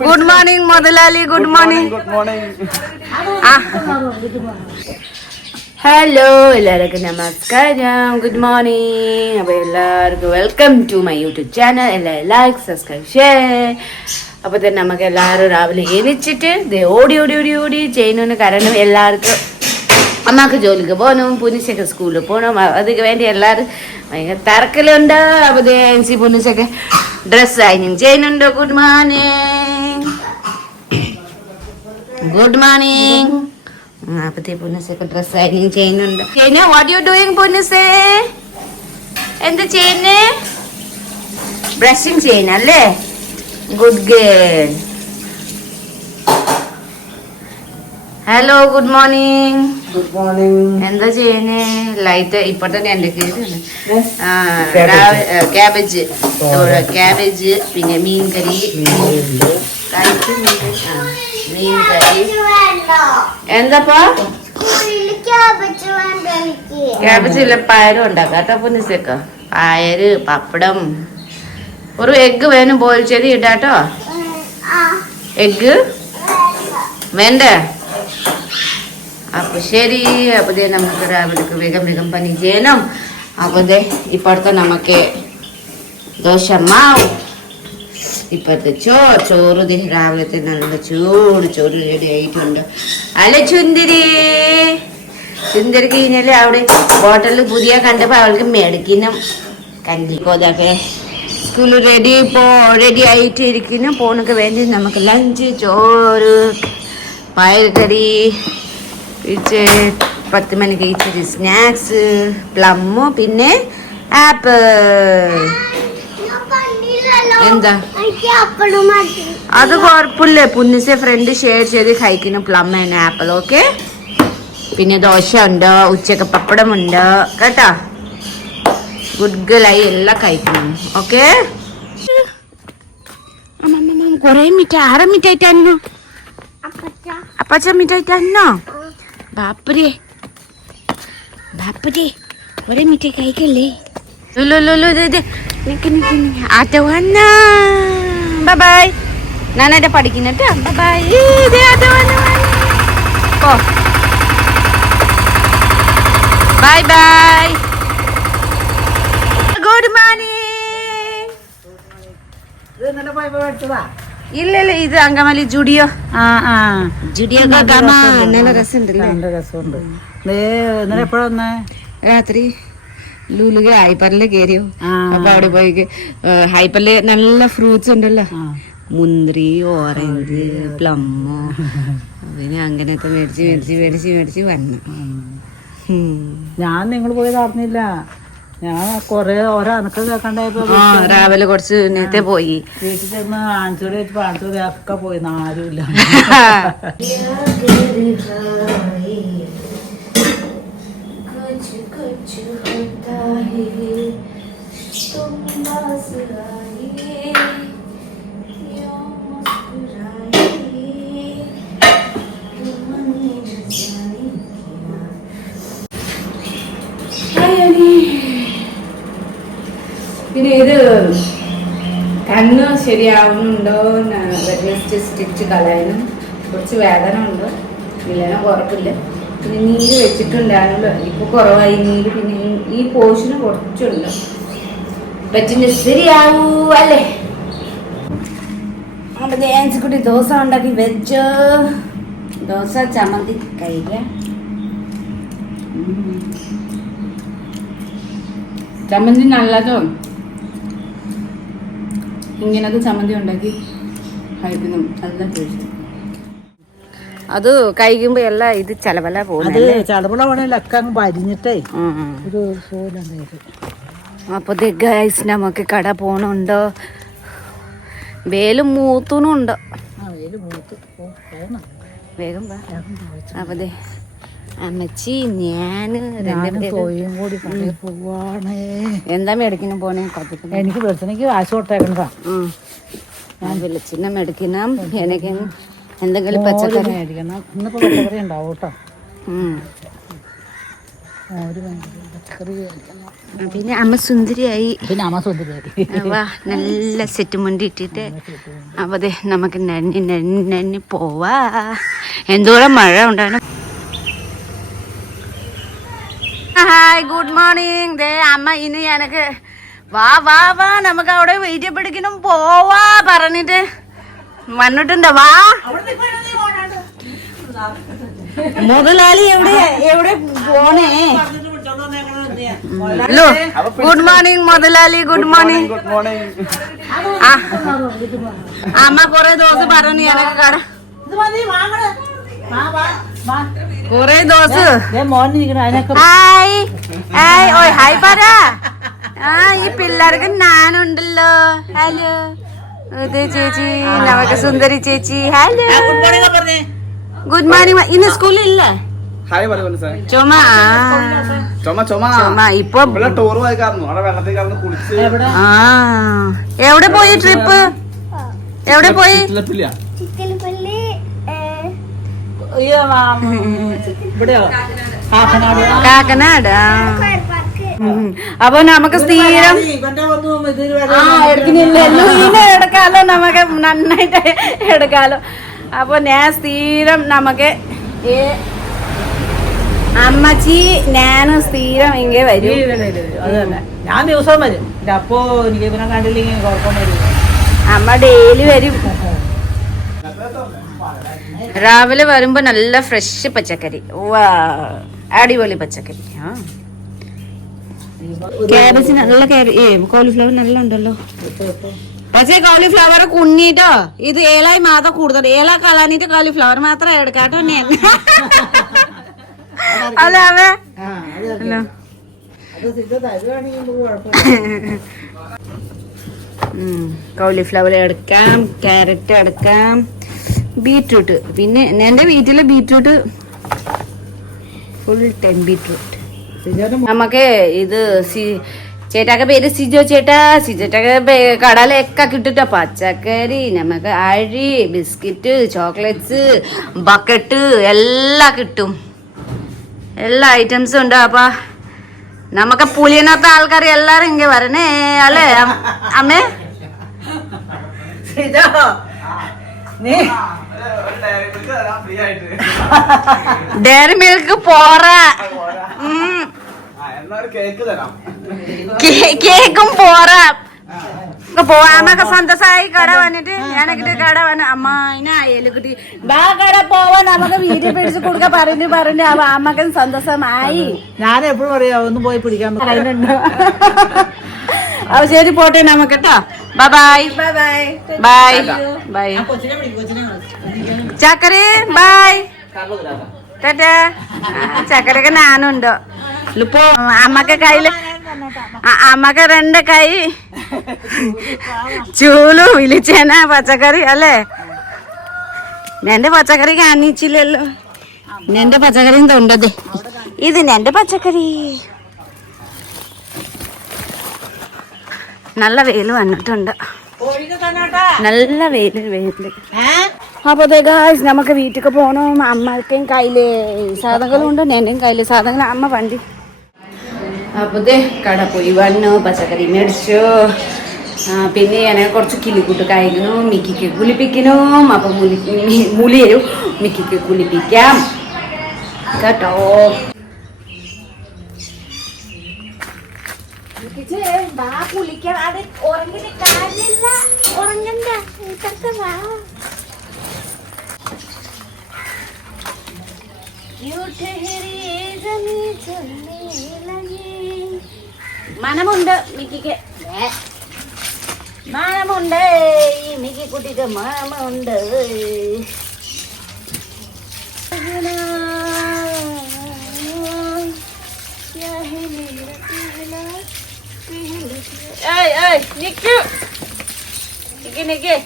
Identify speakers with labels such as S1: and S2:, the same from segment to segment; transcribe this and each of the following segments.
S1: Good morning മുതലാളി. Good morning
S2: good morning
S1: hello എല്ലാവർക്കും നമസ്കാരം. ഗുഡ് മോർണിംഗ് അപ്പൊ എല്ലാവർക്കും welcome to my YouTube channel എല്ലാ ലൈക്ക് സബ്സ്ക്രൈബ് ഷെയർ അപ്പൊ തന്നെ നമുക്ക് എല്ലാവരും രാവിലെ എണിച്ചിട്ട് ഓടി ഓടി ഓടി ഓടി ചെയ്യുന്നതിന് കാരണം എല്ലാവർക്കും അമ്മയ്ക്ക് ജോലിക്ക് പോകണം പുനിശൊക്കെ സ്കൂളിൽ പോകണം അതിന് വേണ്ടി എല്ലാവരും ഭയങ്കര തിരക്കലുണ്ട്. അപ്പൊ ദേ എൻസി പുനിശൊക്കെ ഡ്രസ് അയനിങ് ചെയ്യുന്നുണ്ട്. ഗുഡ് മോർണിംഗ് ഗുഡ് മോർണിംഗ് അപ്പത്തെ പുനസൊക്കെ ഡ്രസ് അയനിങ് ചെയ്യുന്നുണ്ട്. ചെയ്യുന്ന? വാട്ട് യു ഡൂയിങ് പുനസേ എന്ത് ചെയ്യുന്നേ? Brushing ചെയ്യുന്നല്ലേ good girl hello good morning
S2: good morning
S1: എന്താ ചെയ്യുന്നേ ലൈറ്റ് ഇപ്പൊ തന്നെ എന്റെ. ക്യാബേജ്. ക്യാബേജ് പിന്നെ മീൻ കറി കഴിച്ച് മീൻ കറി മീൻ കറി എന്താപ്പാ? ക്യാബേജ് ഇല്ല പയറും ഉണ്ടാക്കാം. കേട്ടോ പുനിസക്ക പയറ് പപ്പടം. ഒരു എഗ്ഗ് വേണം ബോയിൽ ചെയ്ത് ഇടാട്ടോ. എഗ്ഗ് വേണ്ട? അപ്പൊ ശരി അപ്പൊ ദേ നമുക്ക് രാവിലേക്ക് വേഗം വേഗം പണി ചെയ്യണം. അപ്പൊ ദേ ഇപ്പോഴത്തെ നമുക്ക് മാവ് ഇപ്പോഴത്തെ ചോ ചോറ് രാവിലത്തെ നല്ല ചൂട് ചോറ് റെഡി ആയിട്ടുണ്ട്. അല്ല ചുന്തിരി ചുന്തിരിക്ക് കഴിഞ്ഞാൽ അവിടെ ഹോട്ടലിൽ പുതിയ കണ്ടപ്പോ അവൾക്ക് മേടിക്കണം കണ്ടിക്കോതൊക്കെ സ്കൂൾ റെഡി പോ റെഡി ആയിട്ട് ഇരിക്കുന്നു പോണക്ക് വേണ്ടി നമുക്ക് ലഞ്ച് ചോറ് പയർകറി ഇച്ച് പത്ത് മണിക്ക് ഇച്ചിരി സ്നാക്സ് പ്ലമ്മു പിന്നെ ആപ്പിൾ. എന്താ? അത് കുഴപ്പമില്ല. പുന്നിസെ ഫ്രണ്ട് ഷെയർ ചെയ്ത് കഴിക്കുന്നു. പ്ലം ആൻഡ് ആപ്പിൾ ഓക്കെ പിന്നെ ദോശ ഉണ്ട്? ഉച്ചയ്ക്ക് പപ്പടം ഉണ്ട്? കേട്ടോ? ഗുഡ് എല്ലാം കഴിക്കണം ഓക്കെ കൊറേ മിഠായി ആറ് മിഠായി തന്നു അപ്പച്ച. മിഠായി തന്നോ ബാപ്പരേ. ബാപ്പരേ ഒരേ മിഠായി കഴിക്കല്ലേ? ആറ്റ വന്ന. ബൈ ഞാനെന്റെ പഠിക്കുന്നിട്ട് ബൈ ഇത് ആറ്റ വന്ന. ഓ ബൈ ബൈ. Good morning. ഇല്ല ഇല്ല ഇത് അങ്കമാലി ജുഡിയോ.
S3: ആ ആ.
S1: ജുഡിയോ ഗമ നല്ല രസമുണ്ടല്ലേ
S3: നല്ല രസമുണ്ട്. ഇന്നലെ എപ്പോഴാ വന്നേ?
S1: രാത്രി ലൂലുക ഹൈപ്പറിൽ കേറിയോ
S3: ആ.
S1: അപ്പൊ അവിടെ പോയി ഹൈപ്പറിൽ നല്ല ഫ്രൂട്ട്സ് ഉണ്ടല്ലോ. മുന്തിരി ഓറഞ്ച് പ്ലമ്മോ. പിന്നെ അങ്ങനെയൊക്കെ മേടിച്ച് മേടിച്ച് മേടിച്ച് മേടിച്ച് വന്നു.
S3: ഞാൻ നിങ്ങൾ പോയത് അറിഞ്ഞില്ല. ഞാൻ കൊറേ ഓരോ അനക്കം കേൾക്കണ്ടായപ്പോ
S1: ആ രാവിലെ കുറച്ച് നേരത്തെ പോയി.
S3: വീട്ടിൽ ചെന്ന് ആൺചൂടി വെച്ച് ഒക്കെ പോയി ആരുമില്ല.
S1: പിന്നെ ഇത് കണ്ണ് ശരിയാവുന്നുണ്ടോ വെറ്റ്നസ് സ്റ്റിച്ച് കളയാനും കുറച്ച് വേദന ഉണ്ട്. ഇല്ലന കുറപ്പില്ല പിന്നെ നീര് വെച്ചിട്ടുണ്ടായിരുന്നു. ഇപ്പൊ കുറവായി. നീര് പിന്നെ ഈ- പോഷന് കുറച്ചുണ്ട്. വെറ്റിന് ശരിയാവൂ അല്ലേ? അപ്പൊ ഡാൻസ് കൂടി ദോശ ഉണ്ടാക്കി വെച്ച്. ദോശ ചമ്മന്തി കഴിക്കാം. ചമ്മന്തി നല്ലതോ? ഇങ്ങനത്തെ ചമ്മന്തി ഉണ്ടാക്കി കഴിക്കുന്നു. നല്ല കഴിച്ചു. അത് കഴിക്കുമ്പോ എല്ലാം ഇത് ചെലവല്ല
S3: അത്
S1: പോകുന്നത്
S3: ചടപുള വേണേലൊക്കെ അങ്ങ് പരിഞ്ഞിട്ടേ ഒരു പോലെ
S1: അപ്പൊ ഗൈസ് നമുക്ക് കട പോണുണ്ടോ. വേലും മൂത്തണുണ്ട്.
S3: ആ വെയിൽ മൂത്ത്. പോ- പോണം
S1: വേഗം വാ. അപ്പൊ ദേ അമ്മച്ചി
S3: ഞാൻ കൂടി പോവാണേ.
S1: എന്താ മേടിക്കണം പോണേ? കൊത്തിക്കുന്ന
S3: എനിക്ക് വെളിച്ചെണ്ണയ്ക്ക് കാശ് കൊടുത്തേക്കണതാ.
S1: ഞാൻ വെളിച്ചെണ്ണ മേടിക്കണം. എനിക്ക് എന്തെങ്കിലും പച്ചക്കറി
S3: മേടിക്കണം. ഇന്നിപ്പോ പച്ചക്കറി ഉണ്ടാവും കേട്ടോ.
S1: പിന്നെ അമ്മ സുന്ദരിയായി.
S3: പിന്നെ അമ്മ സുന്ദരിയായി.
S1: വാ നല്ല സെറ്റ് മുണ്ടി ഇട്ടിട്ട് അപ്പൊ അതെ നമുക്ക് നന്നി നന്നി നന്നി പോവാ. എന്തോരം മഴ ഉണ്ടാണ്. ഹായ് ഗുഡ് മോർണിംഗ് ദേ അമ്മ ഇനി എനക്ക് വാ വാ വാ നമുക്ക് അവിടെ വെയിറ്റ് പിടിക്കണം പോവാ പറഞ്ഞിട്ട്. വന്നിട്ടുണ്ട് വാ. മുതലാളി എവിടെ എവിടെ പോണേ? ഹലോ ഗുഡ് മോർണിംഗ് മുതലാളി ഗുഡ് മോർണിംഗ്
S2: ഗുഡ് മോർണിംഗ്
S1: ആ അമ്മ കൊറേ ദിവസം പറഞ്ഞു എനക്ക് കട കൊറേ ദിവസം. ഹായ്. ഹായ് ഓയ് ഹായ് പറ. ആ ഈ പിള്ളേർക്ക് ഞാനുണ്ടല്ലോ ഹലോ. ഇത് ചേച്ചി നമുക്ക് സുന്ദരി ചേച്ചി. ഹലോ. ഗുഡ് മോർണിംഗ് ഇന്ന് സ്കൂളിൽ ഇല്ലേ.
S2: ഹായ് പറയുന്നു സാർ
S1: ചുമ.
S2: ചുമ ചുമ.
S1: ചുമ ഇപ്പൊ
S2: ടൂർ പോയി കാരണം അവിടെ വെള്ളത്തിൽ കിടന്ന് കുളിച്ച്.
S1: എവിടെ പോയി ട്രിപ്പ് എവിടെ പോയി?
S3: കാക്കനാട്.
S1: അപ്പൊ നമുക്ക് സ്ഥിരം ആ എടുക്കുന്നില്ലല്ലോ ഇനി എടുക്കാലോ നമുക്ക് നന്നായിട്ട് എടുക്കാലോ. അപ്പൊ ഞാൻ സ്ഥിരം നമുക്ക് അമ്മച്ചി ഞാനും സ്ഥിരം ഇങ്ങനെ വരും.
S3: ഞാൻ ദിവസവും വരും. അപ്പോ എനിക്ക് കണ്ടില്ലെങ്കിൽ
S1: അമ്മ ഡെയിലി വരും. രാവിലെ വരുമ്പോ നല്ല ഫ്രഷ് പച്ചക്കറി. വാ അടിപൊളി പച്ചക്കറി. ആ. ക്യാബേജ് നല്ല കോളിഫ്ലവർ നല്ല ഉണ്ടല്ലോ. പക്ഷേ കോളിഫ്ലവർ കുഞ്ഞിട്ടോ ഇത് ഏലായി മാത്രം കൂടുതൽ. ഏല കളാനിട്ട് കോളിഫ്ലവർ മാത്രം എടുക്കാട്ടോ ഞാൻ അല്ല അവേ
S3: ആ അത്
S1: ഹലോ.
S3: അത് സിദ്ധ തരുവാണെങ്കിൽ കുഴപ്പമില്ല
S1: കോളിഫ്ലവർ എടുക്കാം ക്യാരറ്റ് എടുക്കാം. ബീറ്റ്റൂട്ട്. പിന്നെ എന്റെ വീട്ടിലെ ബീറ്റ്റൂട്ട് ഫുൾ ടൈം ബീറ്റ്റൂട്ട്. നമുക്ക് ഇത് സി- ചേട്ടാക്ക പേര് സിജോ ചേട്ടാ. സിജോട്ടൊക്കെ കടലൊക്കെ കിട്ടിട്ടോ. പച്ചക്കറി നമുക്ക് അരി ബിസ്ക്കറ്റ് ചോക്ലേറ്റ്സ് ബക്കറ്റ് എല്ലാം കിട്ടും. എല്ലാ ഐറ്റംസും ഉണ്ട് അപ്പ. നമുക്ക് പുലിയനത്തെ ആൾക്കാർ എല്ലാരും ഇങ്ങനെ വരണേ. അല്ലേ? അമ്മേ?
S3: സിജോ
S1: ഡയറി മിൽക്ക് പോറ
S2: കേക്ക്
S1: പോറാ പോവാമൊക്കെ സന്തോഷമായി കട വന്നിട്ട്. ഞാനൊക്കെ കട വന്ന. അമ്മ അതിനെ അയലുകുട്ടി ബാ കട പോവാ. നമുക്ക് വീട്ടിൽ പിടിച്ച് കൊടുക്ക. പറഞ്ഞു പറഞ്ഞു. ആ അമ്മയ്ക്ക് സന്തോഷമായി.
S3: ഞാൻ എപ്പോഴും പറയാ ഒന്ന് പോയി പിടിക്കാൻ
S1: അപ്പൊ ശരി പോട്ടെ നമുക്ക് കേട്ടോ ബൈ ബൈ ബൈ ബൈ ചക്കരി ബൈ ടാറ്റാ. ചക്കരക്ക് നാനുണ്ടോ ഇപ്പോ അമ്മയ്ക്ക് കയ്യിൽ അമ്മയ്ക്ക് രണ്ട് കൈ. ചൂലു വിളിച്ചേന പച്ചക്കറി അല്ലേ? എന്റെ പച്ചക്കറി കാണിച്ചില്ലല്ലോ. എന്റെ പച്ചക്കറി എന്തുണ്ടത് ഇത് എന്റെ പച്ചക്കറി. നല്ല വെയിൽ വന്നിട്ടുണ്ട്. നല്ല വെയിൽ വെയിൽ അപ്പൊ ഗായ്സ് നമുക്ക് വീട്ടിലേക്ക് പോകണം അമ്മക്കേം കയ്യിൽ സാധനങ്ങളുണ്ട് എന്റെയും കയ്യിൽ സാധനങ്ങൾ. അമ്മ വണ്ടി. അപ്പൊ ദേ കട പോയി വന്നു പച്ചക്കറി മേടിച്ചു. പിന്നെ ഞാൻ കുറച്ച് കിളിക്കൂട്ട് കഴിക്കുന്നു മിക്കിക്ക് കുളിപ്പിക്കുന്നു. അപ്പൊ മുലി മി- മുലിയും മിക്കിക്ക് കുളിപ്പിക്കാം. കേട്ടോ? മനമുണ്ട് വാ കുളിക്കാൻ അത് ഉറങ്ങിട്ട് കാര്യമില്ല മിക്കിക്ക്. മണമുണ്ട്. മിക്കിക്കുട്ടിക്ക് മണമുണ്ട്. നിക്കു നിക്ക് നിക്ക്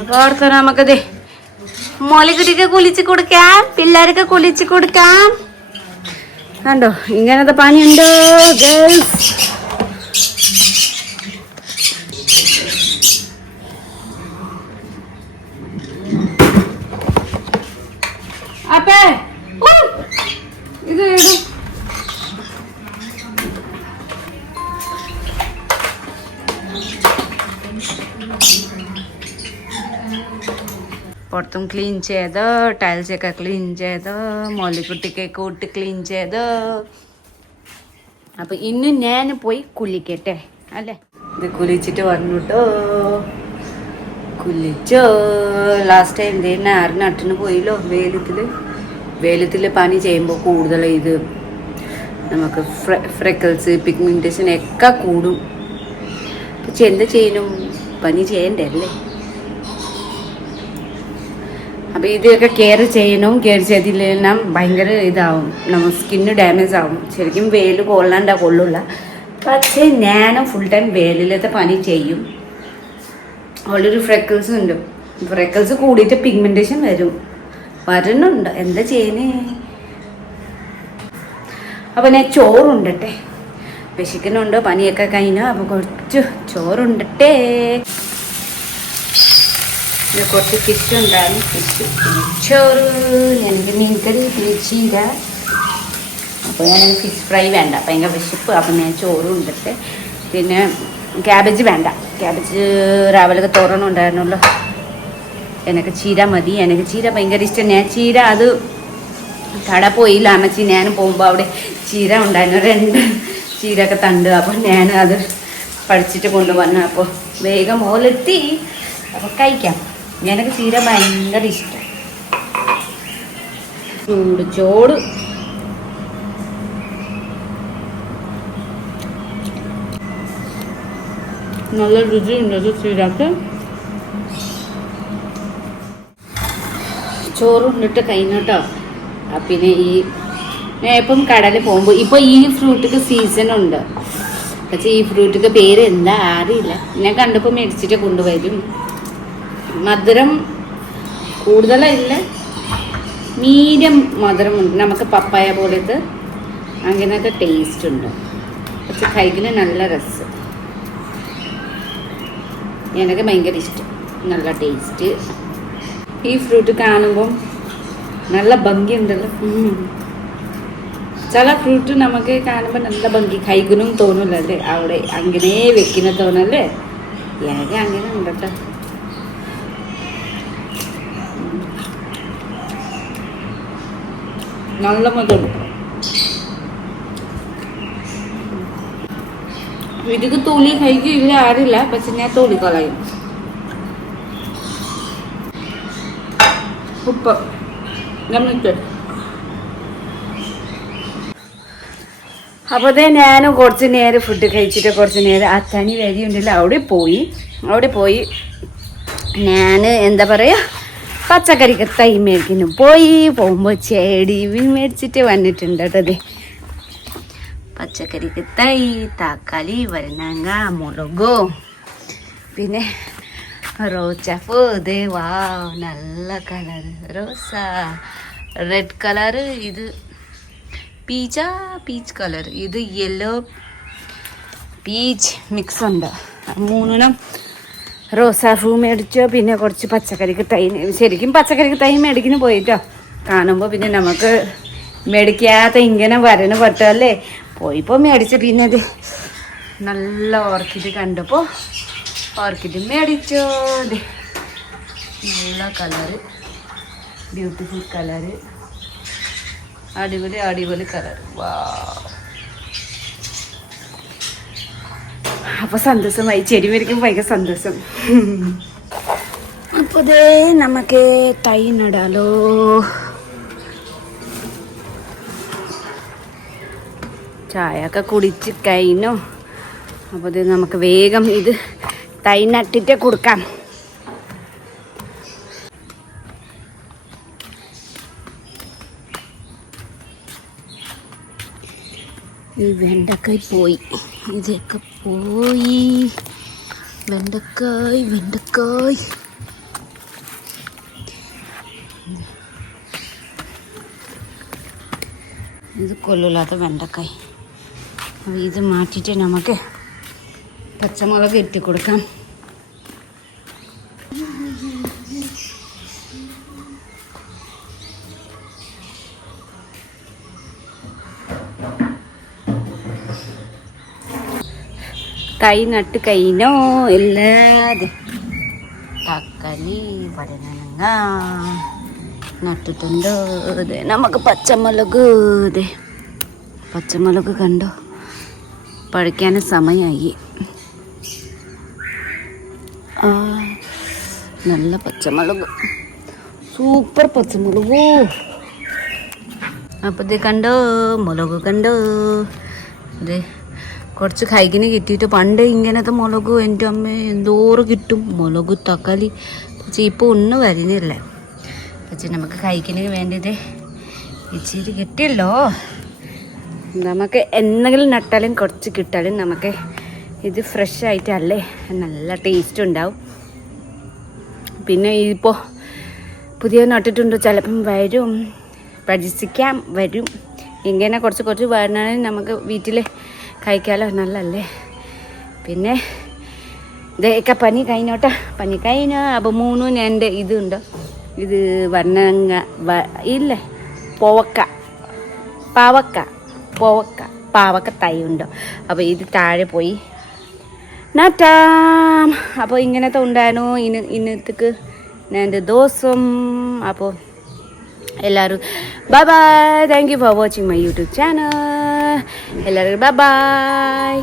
S1: അപ്പൊ ഓർത്ത് നമുക്കത് മോളിക്കുട്ടിക്ക് കുളിച്ച് കൊടുക്കാം പിള്ളേർക്ക് കുളിച്ച് കൊടുക്കാം കണ്ടോ ഇങ്ങനത്തെ പണിയുണ്ടോ ഗേൾസ് ക്ലീൻ ചെയ്ത് ടൈൽസ് ഒക്കെ ക്ലീൻ ചെയ്ത് മോലിക്കുട്ടിക്കൊക്കെ ഇട്ട് ക്ലീൻ ചെയ്ത്. അപ്പൊ ഇന്ന് ഞാൻ പോയി കുളിക്കട്ടെ അല്ലേ? ഇത് കുളിച്ചിട്ട് വന്നിട്ടോ കുളിച്ചോ? ലാസ്റ്റ് ടൈം ഇതേ ഞാറ് നട്ടിന് പോയില്ലോ വേലത്തിൽ. വേലത്തിൽ പനി ചെയ്യുമ്പോൾ കൂടുതൽ ഇത് നമുക്ക് ഫ്രെക്കൽസ് പിഗ്മെന്റേഷൻ ഒക്കെ കൂടും. പക്ഷെ എന്താ ചെയ്യണം? പനി ചെയ്യണ്ടേ അല്ലേ അപ്പോൾ ഇതൊക്കെ കെയർ ചെയ്യണം കെയർ ചെയ്തില്ലെല്ലാം ഭയങ്കര ഇതാവും. നമ്മൾ സ്കിന്ന് ഡാമേജ് ആവും. ശരിക്കും വെയിൽ കൊള്ളാണ്ട കൊള്ളുള്ള പക്ഷേ ഞാനും ഫുൾ ടൈം വെയിലത്തെ പണി ചെയ്യും. അവളൊരു ഫ്രെക്കിൾസ് ഉണ്ട്. ഫ്രെക്കിൾസ് കൂടിയിട്ട് പിഗ്മെന്റേഷൻ വരും. വരുന്നുണ്ട് എന്താ ചെയ്യുന്നേ? അപ്പോൾ ഞാൻ ചോറുണ്ടട്ടെ. വിശക്കുന്നുണ്ട്? പനിയൊക്കെ കഴിഞ്ഞാൽ അപ്പോൾ കുറച്ച് ചോറുണ്ടട്ടെ. ഇത് കുറച്ച് ഫിഷ് ഉണ്ടായിരുന്നു. ഫിഷ് ചോറ് എനിക്ക് മീൻകറി പിന്നെ ചീര അപ്പോൾ ഞാൻ ഫിഷ് ഫ്രൈ വേണ്ട. ഭയങ്കര വിശപ്പ്. അപ്പം ഞാൻ ചോറും ഉണ്ടിട്ട് പിന്നെ ക്യാബേജ് വേണ്ട. ക്യാബേജ് രാവിലെ തോരണം ഉണ്ടായിരുന്നല്ലോ. എനിക്ക് ചീര മതി. എനിക്ക് ചീര ഭയങ്കര ഇഷ്ടം. ഞാൻ ചീര അത് കട പോയില്ല. അമ്മച്ചി ഞാൻ പോകുമ്പോൾ അവിടെ ചീര ഉണ്ടായിരുന്നു. രണ്ട് ചീരയൊക്കെ തണ്ട്. അപ്പോൾ ഞാൻ അത് പഠിച്ചിട്ട് കൊണ്ടുവന്നു. അപ്പോൾ വേഗം ഓലെത്തി അപ്പോൾ കഴിക്കാം. എനിക്ക് ചീര ഭയങ്കര ഇഷ്ടം. ചൂട് ചോട് നല്ല രുചിയുണ്ട് ഇത് ചീരക്ക്. ചോറുണ്ടിട്ട് കഴിഞ്ഞിട്ടോ പിന്നെ ഈ എപ്പം കടലിൽ പോകുമ്പോൾ ഇപ്പോൾ ഈ ഫ്രൂട്ടിക്ക് സീസൺ ഉണ്ട്. പക്ഷേ ഈ ഫ്രൂട്ടിക്ക് പേര് എന്താ അറിയില്ല. ഞാൻ കണ്ടപ്പോൾ മേടിച്ചിട്ട് കൊണ്ടുവരും. മധുരം കൂടുതലില്ല. മീഡിയം മധുരമുണ്ട് നമുക്ക് പപ്പായ പോലത്തെ അങ്ങനത്തെ ടേസ്റ്റ് ഉണ്ട്. പക്ഷെ കഴിക്കുന്ന നല്ല രസം. എനിക്ക് ഭയങ്കര ഇഷ്ടം. നല്ല ടേസ്റ്റ് ഈ ഫ്രൂട്ട് കാണുമ്പം നല്ല ഭംഗിയുണ്ടല്ലോ ഉണ്ടല്ലോ. ചില ഫ്രൂട്ട് നമുക്ക് കാണുമ്പോൾ നല്ല ഭംഗി. കഴിക്കണം തോന്നില്ലല്ലേ അവിടെ അങ്ങനെ വെക്കുന്ന തോന്നല്ലേ? എനിക്ക് അങ്ങനെ ഉണ്ട് നല്ല മധുരം. ഇതിക്ക് തൊലി കഴിക്കില്ല ആരില്ല പക്ഷെ ഞാൻ തൊലി കളയും. ഉപ്പ്. ഗമനിട്ട് അപ്പോൾ അതേ ഞാൻ കുറച്ച് നേരം ഫുഡ് കഴിച്ചിട്ട് കുറച്ച് നേരം ആ തനി വരിയുണ്ടല്ലോ അവിടെ പോയി. അവിടെ പോയി. ഞാൻ എന്താ പറയുക പച്ചക്കറിക്ക് തൈ മേടിക്കുന്നു പോയി പോകുമ്പോൾ ചെടി മേടിച്ചിട്ട് വന്നിട്ടുണ്ട് കേട്ടോ പച്ചക്കറി പച്ചക്കറിക്ക് തൈ തക്കാളി വരണങ്ങ മുളകോ പിന്നെ റോച്ചാപ്പൂ ഇത് വാ നല്ല കളർ റോസ റെഡ് കളർ ഇത് പീച്ച പീച്ച് കളർ ഇത് യെല്ലോ പീച്ച് മിക്സ് ഉണ്ട്. മൂന്നെണ്ണം റോസാപ്പൂ മേടിച്ചോ പിന്നെ കുറച്ച് പച്ചക്കറിക്ക് തൈ ശരിക്കും പച്ചക്കറിക്ക് തൈ മേടിക്കുന്നു പോയിട്ടോ. കാണുമ്പോൾ പിന്നെ നമുക്ക് മേടിക്കാത്ത ഇങ്ങനെ വരണ പറ്റല്ലേ പോയിപ്പോൾ മേടിച്ച പിന്നെ ഇത് നല്ല ഓർക്കിഡ് കണ്ടപ്പോൾ ഓർക്കിഡ് മേടിച്ചോ അതെ നല്ല കളറ്. Beautiful colour. അടിപൊളി അടിപൊളി കളർ വാ അപ്പൊ സന്തോഷമായി. ചെടി വരയ്ക്കും ഭയങ്കര സന്തോഷം. അപ്പൊ നമുക്ക് തൈ നടാലോ. ചായ ഒക്കെ കുടിച്ച് കഴിഞ്ഞു. അപ്പോൾ ഇത് നമുക്ക് വേഗം ഇത് തൈ നട്ടിട്ട് കൊടുക്കാം. ഈ വെണ്ടക്കായി പോയി. ഇതൊക്കെ പോയി. വെണ്ടക്കായ് വെണ്ടക്കായ്. ഇത് കൊള്ളില്ലാത്ത വെണ്ടക്കായ്. ഇത് മാറ്റിയിട്ട് നമുക്ക് പച്ചമുളക് ഇട്ട് കൊടുക്കാം. കൈ നട്ട് കഴിഞ്ഞോ ഇല്ലാതെ. തക്കാളി വടനങ്ങ നട്ടിട്ടുണ്ട്? നമുക്ക് പച്ചമുളക് പച്ചമുളക് കണ്ടോ? പഴിക്കാൻ സമയമായി നല്ല പച്ചമുളക്. സൂപ്പർ പച്ചമുളക്. അപ്പോൾ ഇത് കണ്ടോ? മുളക് കണ്ടോ? ഇത് കുറച്ച് കൈകിന് കിട്ടിയിട്ട് പണ്ട് ഇങ്ങനത്തെ മുളക് എന്റെ അമ്മ എന്തോറ് കിട്ടും. മുളക് തക്കാളി. പക്ഷേ ഇപ്പോൾ ഒന്നും വരുന്നില്ല. പക്ഷേ നമുക്ക് കൈക്കിന് വേണ്ടിയത് ഇച്ചിരി കിട്ടിയല്ലോ. നമുക്ക് എന്തെങ്കിലും നട്ടാലും കുറച്ച് കിട്ടാലും നമുക്ക് ഇത് ഫ്രഷ് ആയിട്ടല്ലേ നല്ല ടേസ്റ്റ് ഉണ്ടാവും. പിന്നെ ഇപ്പോൾ പുതിയ നട്ടിട്ടുണ്ട്. ചിലപ്പം വരും. പ്രതീക്ഷിക്കാം വരും. ഇങ്ങനെ കുറച്ച് കുറച്ച് വരണമെങ്കിൽ നമുക്ക് വീട്ടിൽ കഴിക്കാമല്ലോ നല്ലല്ലേ പിന്നെ ഇതൊക്കെ പനി കഴിഞ്ഞോട്ടെ? പനി കഴിഞ്ഞ അപ്പോൾ മൂന്നും എന്റെ ഇതുണ്ട്? ഇത് വർണങ്ങ വ ഇല്ലേ? പോവക്ക. പാവക്ക പോവക്ക പാവക്ക തൈ ഉണ്ട് അപ്പോൾ ഇത് താഴെ പോയി. നാട്ടാം. അപ്പോൾ ഇങ്ങനത്തെ ഉണ്ടായിരുന്നു. ഇന്ന് ഇന്നത്തേക്ക് എന്റെ ദോസം അപ്പോൾ എല്ലാവരും bye bye thank you for watching my YouTube channel എല്ലാവരും ബൈ ബൈ